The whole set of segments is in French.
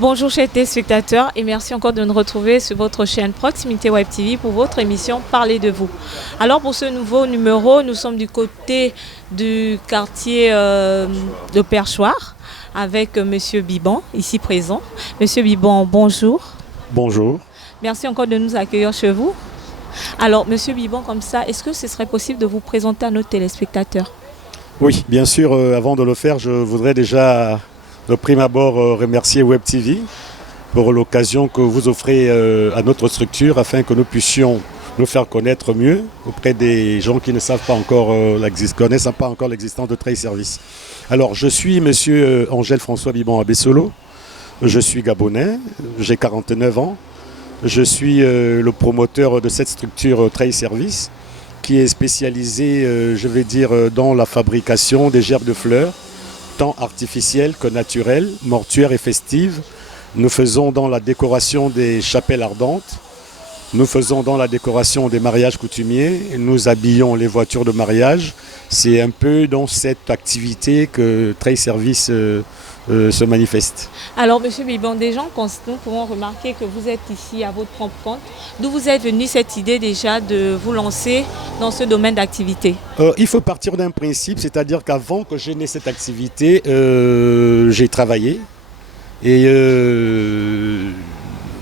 Bonjour chers téléspectateurs et merci encore de nous retrouver sur votre chaîne Proximité Web TV pour votre émission Parlez de vous. Alors pour ce nouveau numéro, nous sommes du côté du quartier de Perchoir avec Monsieur Biban ici présent. Monsieur Biban, bonjour. Bonjour. Merci encore de nous accueillir chez vous. Alors Monsieur Biban, comme ça, est-ce que ce serait possible de vous présenter à nos téléspectateurs? Oui, bien sûr, avant de le faire, je voudrais déjà de prime abord remercier Web TV pour l'occasion que vous offrez à notre structure afin que nous puissions nous faire connaître mieux auprès des gens qui ne savent pas encore connaissent pas encore l'existence de Trade Service. Alors, je suis Monsieur Angèle François Biban Abessolo. Je suis gabonais, j'ai 49 ans. Je suis le promoteur de cette structure Trade Service qui est spécialisée, je vais dire, dans la fabrication des gerbes de fleurs, tant artificielles que naturelles, mortuaires et festives. Nous faisons dans la décoration des chapelles ardentes, nous faisons dans la décoration des mariages coutumiers, nous habillons les voitures de mariage. C'est un peu dans cette activité que Trade Service se manifeste. Alors, Monsieur Biban, des gens, nous pouvons remarquer que vous êtes ici à votre propre compte. D'où vous est venue cette idée déjà de vous lancer dans ce domaine d'activité? Il faut partir d'un principe, c'est-à-dire qu'avant que je n'ai cette activité, j'ai travaillé. Et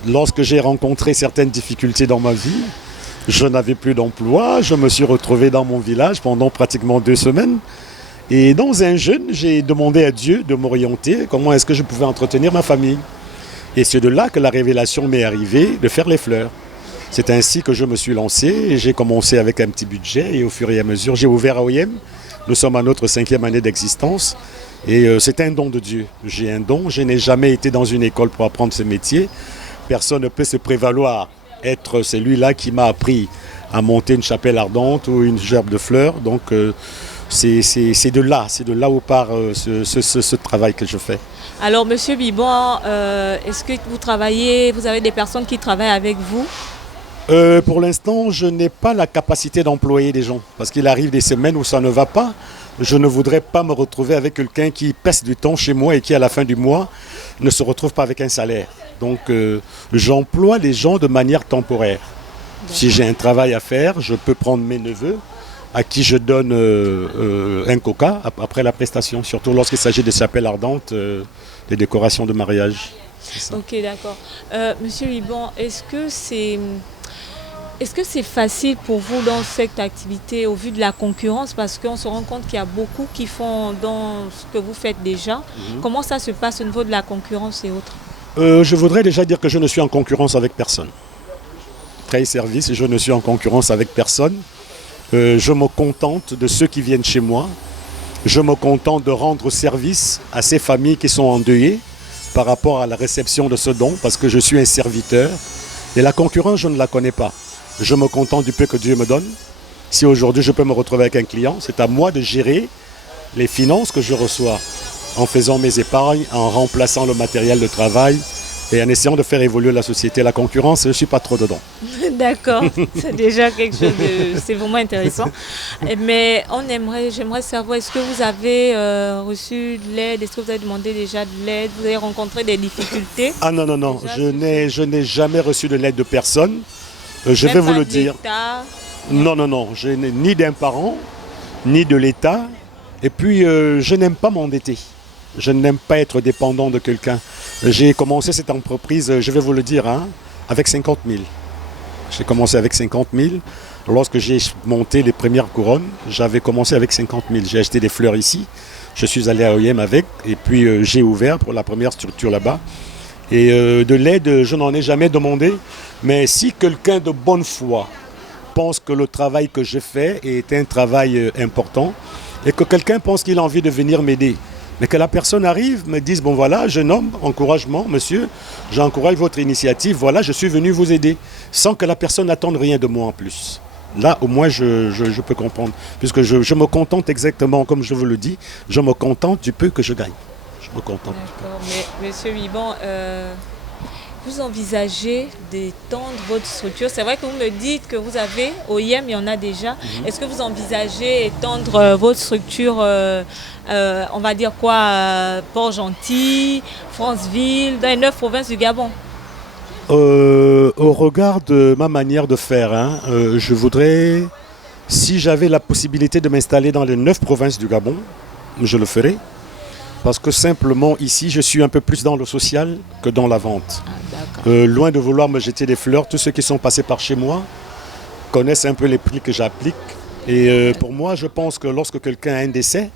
lorsque j'ai rencontré certaines difficultés dans ma vie, je n'avais plus d'emploi, je me suis retrouvé dans mon village pendant pratiquement 2 semaines. Et dans un jeûne, j'ai demandé à Dieu de m'orienter, comment est-ce que je pouvais entretenir ma famille. Et c'est de là que la révélation m'est arrivée de faire les fleurs. C'est ainsi que je me suis lancé et j'ai commencé avec un petit budget et au fur et à mesure, j'ai ouvert AOM. Nous sommes à notre 5e année d'existence et c'est un don de Dieu. J'ai un don, je n'ai jamais été dans une école pour apprendre ce métier. Personne ne peut se prévaloir être celui-là qui m'a appris à monter une chapelle ardente ou une gerbe de fleurs. Donc c'est de là où part ce travail que je fais. Alors, Monsieur Biban, est-ce que vous avez des personnes qui travaillent avec vous? Pour l'instant, je n'ai pas la capacité d'employer des gens. Parce qu'il arrive des semaines où ça ne va pas. Je ne voudrais pas me retrouver avec quelqu'un qui passe du temps chez moi et qui, à la fin du mois, ne se retrouve pas avec un salaire. Donc, j'emploie les gens de manière temporaire. Si j'ai un travail à faire, je peux prendre mes neveux à qui je donne un coca après la prestation, surtout lorsqu'il s'agit de chapelles ardentes, des décorations de mariage. Ok, d'accord. Monsieur Biban, est-ce que c'est facile pour vous dans cette activité au vu de la concurrence? Parce qu'on se rend compte qu'il y a beaucoup qui font dans ce que vous faites déjà. Comment ça se passe au niveau de la concurrence et autres? Je voudrais déjà dire que je ne suis en concurrence avec personne. Trade Service, je ne suis en concurrence avec personne. Je me contente de ceux qui viennent chez moi. Je me contente de rendre service à ces familles qui sont endeuillées par rapport à la réception de ce don, parce que je suis un serviteur. Et la concurrence, je ne la connais pas. Je me contente du peu que Dieu me donne. Si aujourd'hui je peux me retrouver avec un client, c'est à moi de gérer les finances que je reçois en faisant mes épargnes, en remplaçant le matériel de travail et en essayant de faire évoluer la société. La concurrence, je ne suis pas trop dedans. D'accord, c'est déjà quelque chose c'est vraiment intéressant. Mais j'aimerais savoir, est-ce que vous avez reçu de l'aide? Est-ce que vous avez demandé déjà de l'aide? Vous avez rencontré des difficultés? Ah non, non, non, je n'ai jamais reçu de l'aide de personne. Je Même vais vous pas le de dire. l'État? Non, non, non, je n'ai ni d'un parent, ni de l'État. Et puis, je n'aime pas m'endetter. Je n'aime pas être dépendant de quelqu'un. J'ai commencé cette entreprise, je vais vous le dire, avec 50 000. J'ai commencé avec 50 000. Lorsque j'ai monté les premières couronnes, j'avais commencé avec 50 000. J'ai acheté des fleurs ici. Je suis allé à OIM avec. Et puis, j'ai ouvert pour la première structure là-bas. Et de l'aide, je n'en ai jamais demandé. Mais si quelqu'un de bonne foi pense que le travail que je fais est un travail important et que quelqu'un pense qu'il a envie de venir m'aider, mais que la personne arrive, me dise, bon voilà, jeune homme, encouragement, monsieur, j'encourage votre initiative, voilà, je suis venu vous aider, sans que la personne n'attende rien de moi en plus. Là, au moins, je peux comprendre, puisque je me contente exactement, comme je vous le dis, je me contente du peu que je gagne. Je me contente. D'accord, mais monsieur Biban, vous envisagez d'étendre votre structure? C'est vrai que vous me dites que vous avez, au IEM, il y en a déjà. Est-ce que vous envisagez étendre votre structure, on va dire quoi, Port-Gentil, Franceville, dans les 9 provinces du Gabon? Au regard de ma manière de faire, hein, je voudrais, si j'avais la possibilité de m'installer dans les 9 provinces du Gabon, je le ferais. Parce que simplement ici, je suis un peu plus dans le social que dans la vente. Loin de vouloir me jeter des fleurs, tous ceux qui sont passés par chez moi connaissent un peu les prix que j'applique. Et pour moi, je pense que lorsque quelqu'un a un décès,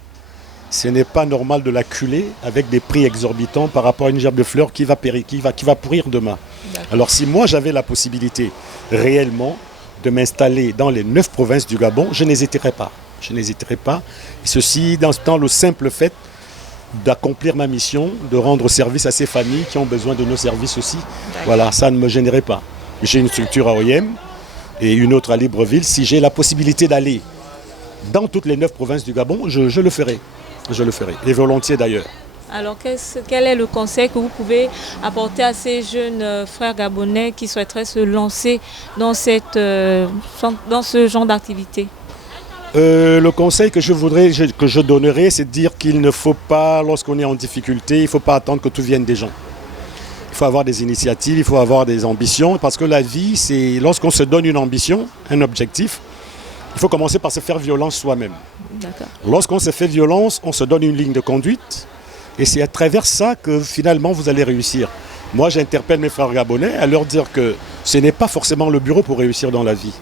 ce n'est pas normal de l'acculer avec des prix exorbitants par rapport à une gerbe de fleurs qui va pourrir demain. Alors si moi j'avais la possibilité réellement de m'installer dans les 9 provinces du Gabon, je n'hésiterais pas. Je n'hésiterais pas. Et ceci dans le simple fait d'accomplir ma mission, de rendre service à ces familles qui ont besoin de nos services aussi. Voilà, ça ne me gênerait pas. J'ai une structure à OIM et une autre à Libreville. Si j'ai la possibilité d'aller dans toutes les 9 provinces du Gabon, je le ferai. Je le ferai, et volontiers d'ailleurs. Alors, quel est le conseil que vous pouvez apporter à ces jeunes frères gabonais qui souhaiteraient se lancer dans ce genre d'activité? Le conseil que je donnerais, c'est de dire qu'il ne faut pas, lorsqu'on est en difficulté, il ne faut pas attendre que tout vienne des gens. Il faut avoir des initiatives, il faut avoir des ambitions, parce que la vie, c'est lorsqu'on se donne une ambition, un objectif, il faut commencer par se faire violence soi-même. Lorsqu'on se fait violence, on se donne une ligne de conduite, et c'est à travers ça que finalement vous allez réussir. Moi, j'interpelle mes frères gabonais à leur dire que ce n'est pas forcément le bureau pour réussir dans la vie.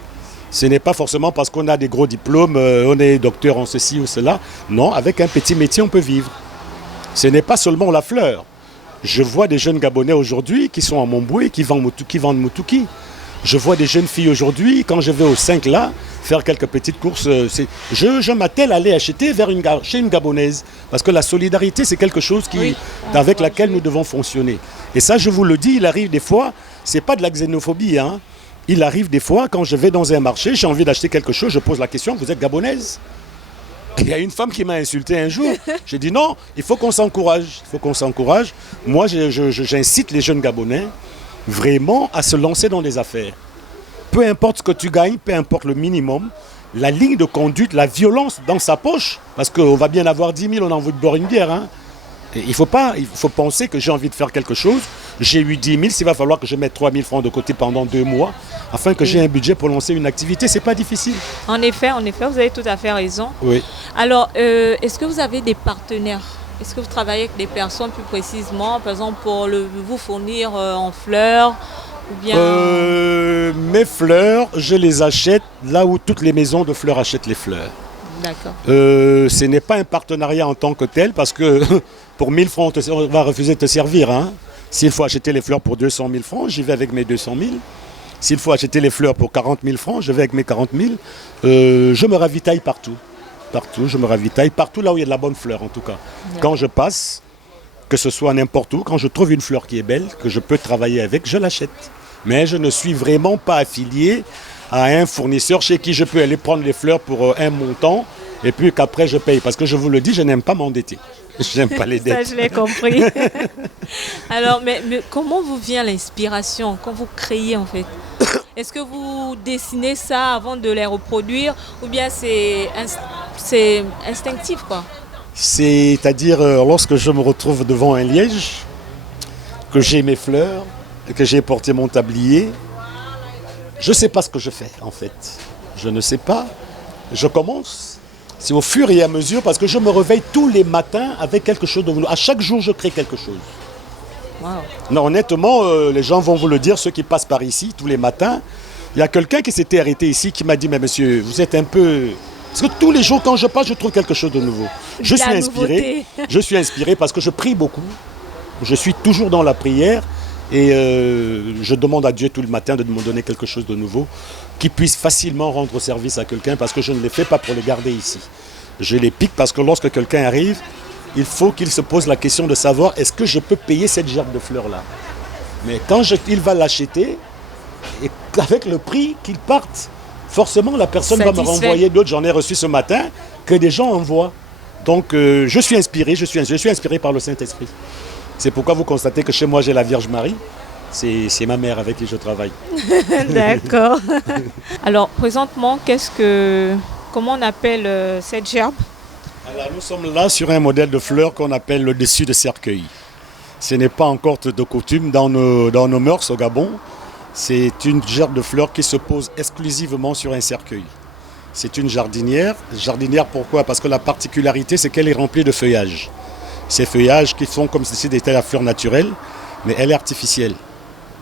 Ce n'est pas forcément parce qu'on a des gros diplômes, on est docteur en ceci ou cela. Non, avec un petit métier, on peut vivre. Ce n'est pas seulement la fleur. Je vois des jeunes Gabonais aujourd'hui qui sont à Montboué, qui vendent Moutouki. Je vois des jeunes filles aujourd'hui, quand je vais au 5 là, faire quelques petites courses, je m'attelle à aller acheter chez une Gabonaise. Parce que la solidarité, c'est quelque chose avec laquelle nous devons fonctionner. Et ça, je vous le dis, il arrive des fois, ce n'est pas de la xénophobie, hein. Il arrive des fois, quand je vais dans un marché, j'ai envie d'acheter quelque chose, je pose la question, vous êtes gabonaise? Il y a une femme qui m'a insulté un jour. J'ai dit non, il faut qu'on s'encourage. Il faut qu'on s'encourage. Moi, j'incite les jeunes Gabonais vraiment à se lancer dans des affaires. Peu importe ce que tu gagnes, peu importe le minimum, la ligne de conduite, la violence dans sa poche, parce qu'on va bien avoir 10 000, on a envie de boire une bière, hein. Il faut penser que j'ai envie de faire quelque chose. J'ai eu 10 000, s'il va falloir que je mette 3 000 francs de côté pendant 2 mois, afin que j'ai un budget pour lancer une activité, c'est pas difficile. En effet, vous avez tout à fait raison. Oui. Alors, est-ce que vous avez des partenaires? Est-ce que vous travaillez avec des personnes plus précisément, par exemple pour vous fournir en fleurs ou bien... Mes fleurs, je les achète là où toutes les maisons de fleurs achètent les fleurs. D'accord. Ce n'est pas un partenariat en tant que tel, parce que pour 1000 francs, on va refuser de te servir, hein. S'il faut acheter les fleurs pour 200 000 francs, j'y vais avec mes 200 000. S'il faut acheter les fleurs pour 40 000 francs, je vais avec mes 40 000. Je me ravitaille partout. Je me ravitaille partout là où il y a de la bonne fleur, en tout cas. Ouais. Quand je passe, que ce soit n'importe où, quand je trouve une fleur qui est belle, que je peux travailler avec, je l'achète. Mais je ne suis vraiment pas affilié à un fournisseur chez qui je peux aller prendre les fleurs pour un montant et puis qu'après je paye. Parce que je vous le dis, je n'aime pas m'endetter. Je n'aime pas les dettes. Ça, je l'ai compris. Alors, mais comment vous vient l'inspiration quand vous créez en fait? Est-ce que vous dessinez ça avant de les reproduire ou bien c'est instinctif quoi? C'est-à-dire lorsque je me retrouve devant un liège, que j'ai mes fleurs, que j'ai porté mon tablier, je ne sais pas ce que je fais en fait. Je ne sais pas. Je commence. C'est au fur et à mesure parce que je me réveille tous les matins avec quelque chose de nouveau. À chaque jour, je crée quelque chose. Wow. Non, honnêtement, les gens vont vous le dire, ceux qui passent par ici tous les matins. Il y a quelqu'un qui s'était arrêté ici qui m'a dit, mais monsieur, vous êtes un peu... Parce que tous les jours, quand je passe, je trouve quelque chose de nouveau. Je suis inspiré. Je suis inspiré parce que je prie beaucoup. Je suis toujours dans la prière. Et je demande à Dieu tout le matin de me donner quelque chose de nouveau qui puisse facilement rendre service à quelqu'un parce que je ne les fais pas pour les garder ici. Je les pique parce que lorsque quelqu'un arrive, il faut qu'il se pose la question de savoir est-ce que je peux payer cette gerbe de fleurs-là. Mais quand il va l'acheter, et avec le prix qu'il parte, forcément la personne va me renvoyer d'autres. J'en ai reçu ce matin que des gens envoient. Donc je suis inspiré, je suis inspiré par le Saint-Esprit. C'est pourquoi vous constatez que chez moi j'ai la Vierge Marie C'est ma mère avec qui je travaille. D'accord. Alors, présentement, comment on appelle cette gerbe? Alors, nous sommes là sur un modèle de fleur qu'on appelle le dessus de cercueil. Ce n'est pas encore de coutume dans nos mœurs au Gabon. C'est une gerbe de fleurs qui se pose exclusivement sur un cercueil. C'est une jardinière. Jardinière pourquoi? Parce que la particularité, c'est qu'elle est remplie de feuillages. Ces feuillages qui sont comme si c'était la fleur naturelle, mais elle est artificielle.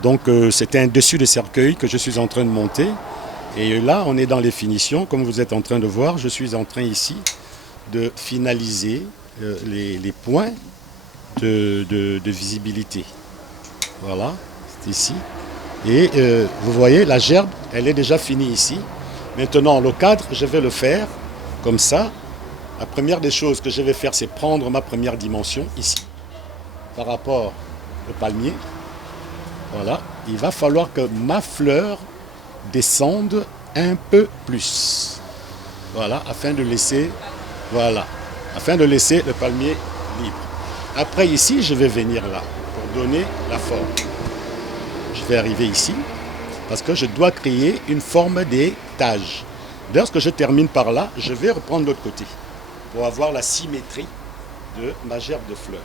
Donc c'est un dessus de cercueil que je suis en train de monter. Et là, on est dans les finitions. Comme vous êtes en train de voir, je suis en train ici de finaliser les points de visibilité. Voilà, c'est ici. Et vous voyez, la gerbe, elle est déjà finie ici. Maintenant, le cadre, je vais le faire comme ça. La première des choses que je vais faire, c'est prendre ma première dimension ici, par rapport au palmier. Voilà, il va falloir que ma fleur descende un peu plus. Voilà, afin de laisser le palmier libre. Après ici, je vais venir là pour donner la forme. Je vais arriver ici parce que je dois créer une forme d'étage. Lorsque je termine par là, je vais reprendre l'autre côté pour avoir la symétrie de ma gerbe de fleurs.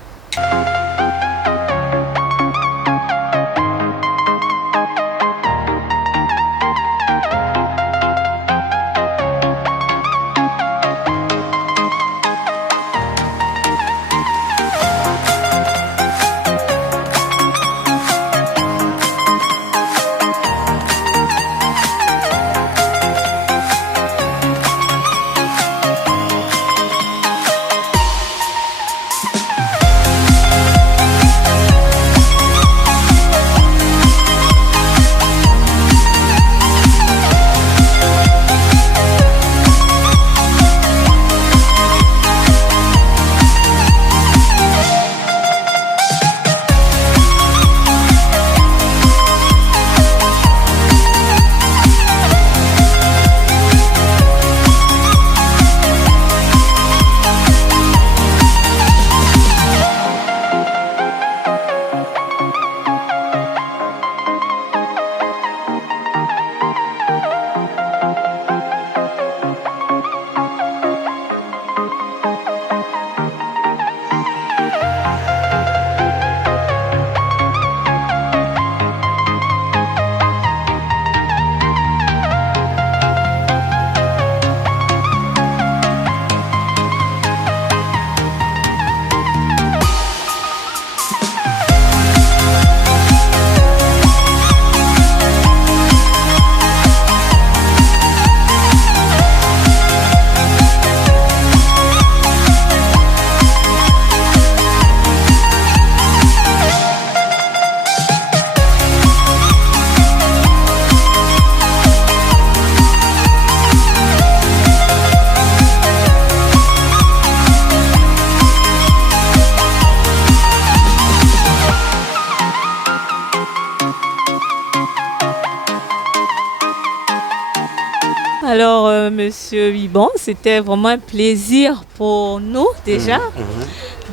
Alors, Monsieur Biban, c'était vraiment un plaisir pour nous déjà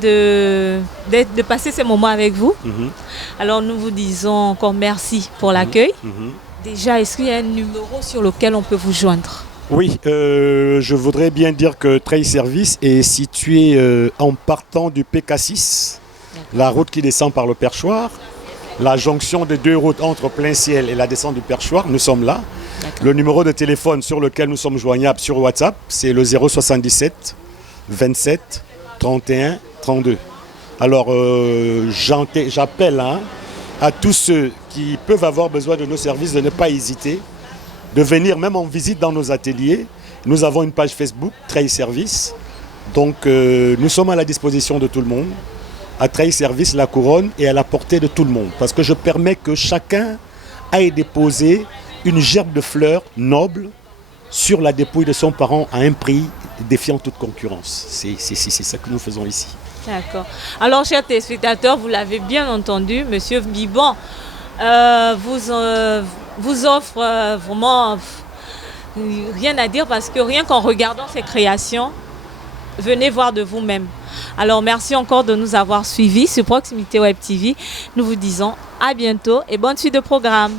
de passer ces moments avec vous. Alors, nous vous disons encore merci pour l'accueil. Déjà, est-ce qu'il y a un numéro sur lequel on peut vous joindre? Oui, je voudrais bien dire que Trail Service est situé en partant du PK6, la route qui descend par le Perchoir, la jonction des deux routes entre Plein Ciel et la descente du Perchoir, nous sommes là. Le numéro de téléphone sur lequel nous sommes joignables sur WhatsApp, c'est le 077 27 31 32. Alors, j'appelle à tous ceux qui peuvent avoir besoin de nos services de ne pas hésiter, de venir même en visite dans nos ateliers. Nous avons une page Facebook, Trail Service. Donc, nous sommes à la disposition de tout le monde. À Trail Service, la couronne est à la portée de tout le monde. Parce que je permets que chacun aille déposer une gerbe de fleurs noble sur la dépouille de son parent à un prix défiant toute concurrence. C'est ça que nous faisons ici. D'accord. Alors, chers téléspectateurs, vous l'avez bien entendu, Monsieur Biban vous offre vraiment rien à dire parce que rien qu'en regardant ses créations, venez voir de vous-même. Alors merci encore de nous avoir suivis sur Proximité Web TV. Nous vous disons à bientôt et bonne suite de programme.